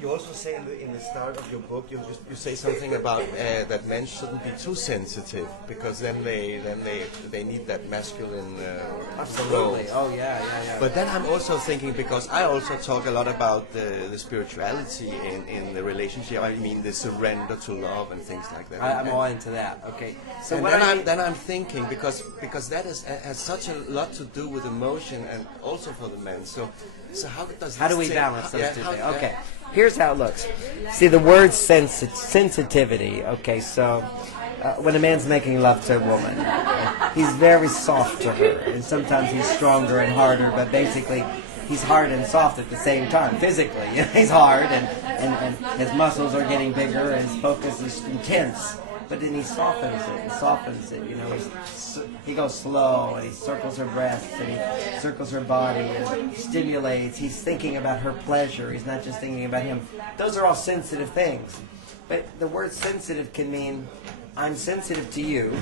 You also say in the start of your book, you say something about that men shouldn't be too sensitive because then they need that masculine Absolutely. role. Oh yeah, yeah, yeah. But then I'm also thinking, because I also talk a lot about the spirituality in the relationship. I mean the surrender to love and things like that. I'm all into that. Okay. So And what then I'm thinking, because that has such a lot to do with emotion and also for the men. So how do we balance those two things? Okay. Here's how it looks. See, the word sensitivity. Okay, so when a man's making love to a woman, he's very soft to her, and sometimes he's stronger and harder, but basically he's hard and soft at the same time. Physically, he's hard, and his muscles are getting bigger, and his focus is intense. But then he softens it and softens it. You know, he goes slow, and he circles her breasts, and he circles her body, and stimulates. He's thinking about her pleasure. He's not just thinking about him. Those are all sensitive things. But the word sensitive can mean I'm sensitive to you,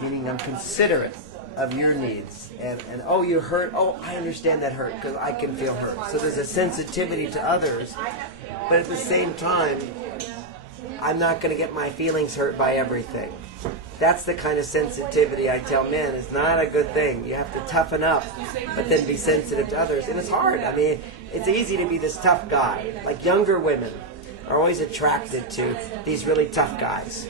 meaning I'm considerate of your needs. And oh, you hurt. Oh, I understand that hurt because I can feel hurt. So there's a sensitivity to others, but at the same time, I'm not going to get my feelings hurt by everything. That's the kind of sensitivity I tell men is not a good thing. You have to toughen up, but then be sensitive to others. And it's hard. I mean, it's easy to be this tough guy. Like younger women are always attracted to these really tough guys.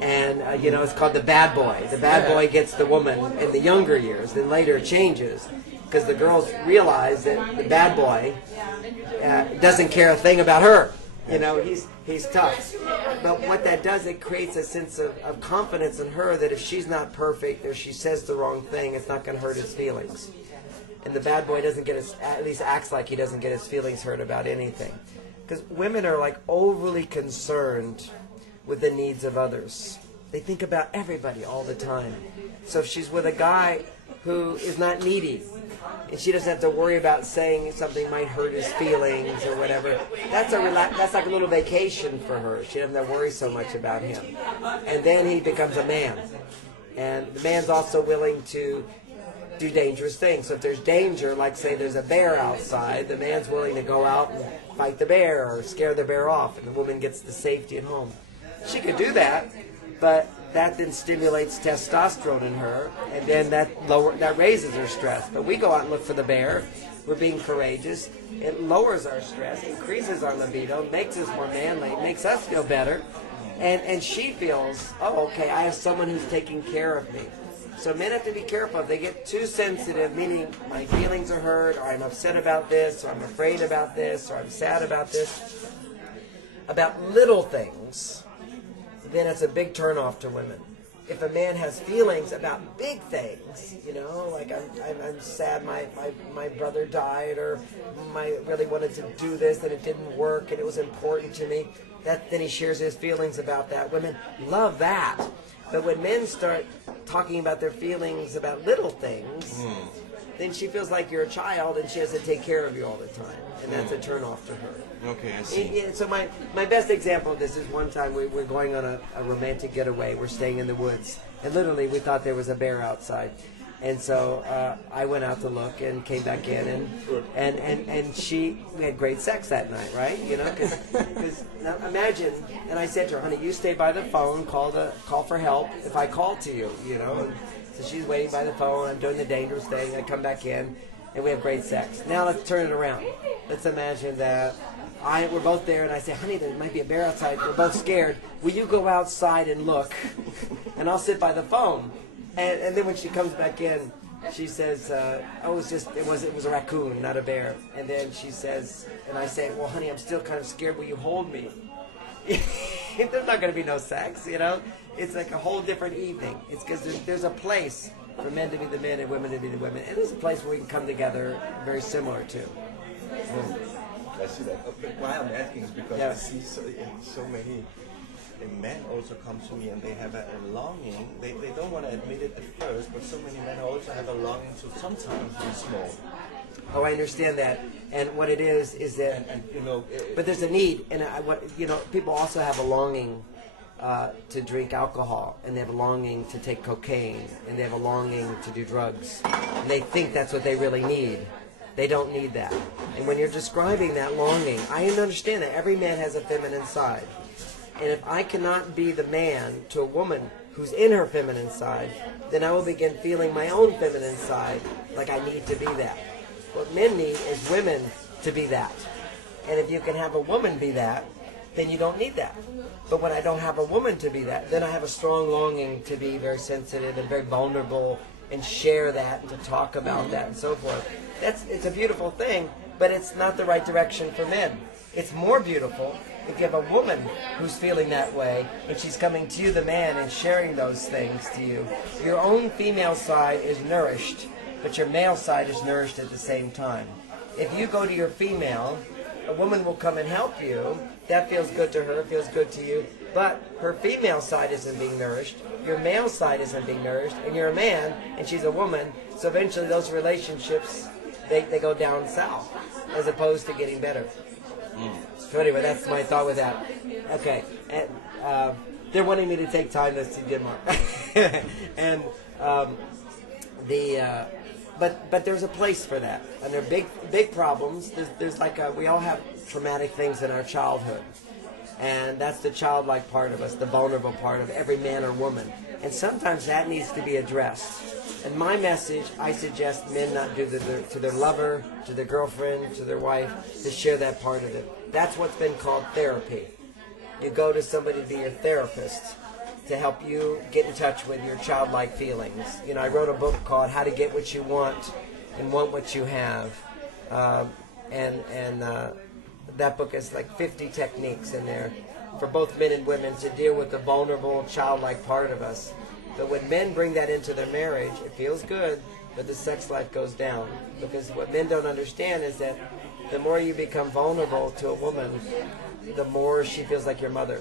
And, it's called the bad boy. The bad boy gets the woman in the younger years, then later it changes. Because the girls realize that the bad boy doesn't care a thing about her. You know, he's tough. But what that does, it creates a sense of confidence in her that if she's not perfect or she says the wrong thing, it's not going to hurt his feelings. And the bad boy doesn't get at least acts like he doesn't get his feelings hurt about anything. Because women are like overly concerned with the needs of others. They think about everybody all the time. So if she's with a guy who is not needy, and she doesn't have to worry about saying something might hurt his feelings or whatever, that's like a little vacation for her. She doesn't have to worry so much about him. And then he becomes a man. And the man's also willing to do dangerous things. So if there's danger, like say there's a bear outside, the man's willing to go out and fight the bear or scare the bear off, and the woman gets the safety at home. She could do that, but that then stimulates testosterone in her, and then that raises her stress. But we go out and look for the bear. We're being courageous. It lowers our stress, increases our libido, makes us more manly, makes us feel better. And she feels, oh, okay, I have someone who's taking care of me. So men have to be careful. If they get too sensitive, meaning my feelings are hurt, or I'm upset about this, or I'm afraid about this, or I'm sad about this, about little things, then it's a big turnoff to women. If a man has feelings about big things, like I'm sad my brother died, or I really wanted to do this and it didn't work and it was important to me, then he shares his feelings about that. Women love that. But when men start talking about their feelings about little things, then she feels like you're a child and she has to take care of you all the time. And that's a turnoff to her. Okay, I see. So my best example of this is one time we're going on a romantic getaway. We're staying in the woods. And literally we thought there was a bear outside. And so I went out to look and came back in, and we had great sex that night, right? Because now imagine, and I said to her, honey, you stay by the phone, call for help if I call to you, And so she's waiting by the phone, I'm doing the dangerous thing, I come back in, and we have great sex. Now let's turn it around. Let's imagine that we're both there, and I say, honey, there might be a bear outside, we're both scared. Will you go outside and look, and I'll sit by the phone? And then when she comes back in, she says, it was a raccoon, not a bear. And then she says, and I say, well, honey, I'm still kind of scared. Will you hold me? There's not going to be no sex, It's like a whole different evening. It's because there's a place for men to be the men and women to be the women. And there's a place where we can come together very similar to. I see that. Why I'm asking is because I see so many men also come to me and they have a longing. They don't want to admit it at first, but so many men also have a longing to sometimes be small. Oh, I understand that. And what it is that, but there's a need, and people also have a longing to drink alcohol, and they have a longing to take cocaine, and they have a longing to do drugs, and they think that's what they really need. They don't need that. And when you're describing that longing, I understand that every man has a feminine side. And if I cannot be the man to a woman who's in her feminine side, then I will begin feeling my own feminine side like I need to be that. What men need is women to be that. And if you can have a woman be that, then you don't need that. But when I don't have a woman to be that, then I have a strong longing to be very sensitive and very vulnerable and share that and to talk about that and so forth. It's a beautiful thing, but it's not the right direction for men. It's more beautiful if you have a woman who's feeling that way and she's coming to you, the man, and sharing those things to you. Your own female side is nourished, but your male side is nourished at the same time. If you go to your female, a woman will come and help you. That feels good to her, feels good to you. But her female side isn't being nourished. Your male side isn't being nourished. And you're a man, and she's a woman. So eventually those relationships, they go down south as opposed to getting better. So anyway, that's my thought with that. Okay. And, they're wanting me to take time to see Denmark. And But there's a place for that, and there are big problems. There's like we all have traumatic things in our childhood, and that's the childlike part of us, the vulnerable part of every man or woman, and sometimes that needs to be addressed. And my message, I suggest men not do to their lover, to their girlfriend, to their wife, to share that part of it. That's what's been called therapy. You go to somebody to be your therapist, to help you get in touch with your childlike feelings. You know, I wrote a book called How to Get What You Want and Want What You Have. That book has like 50 techniques in there for both men and women to deal with the vulnerable, childlike part of us. But when men bring that into their marriage, it feels good, but the sex life goes down. Because what men don't understand is that the more you become vulnerable to a woman, the more she feels like your mother.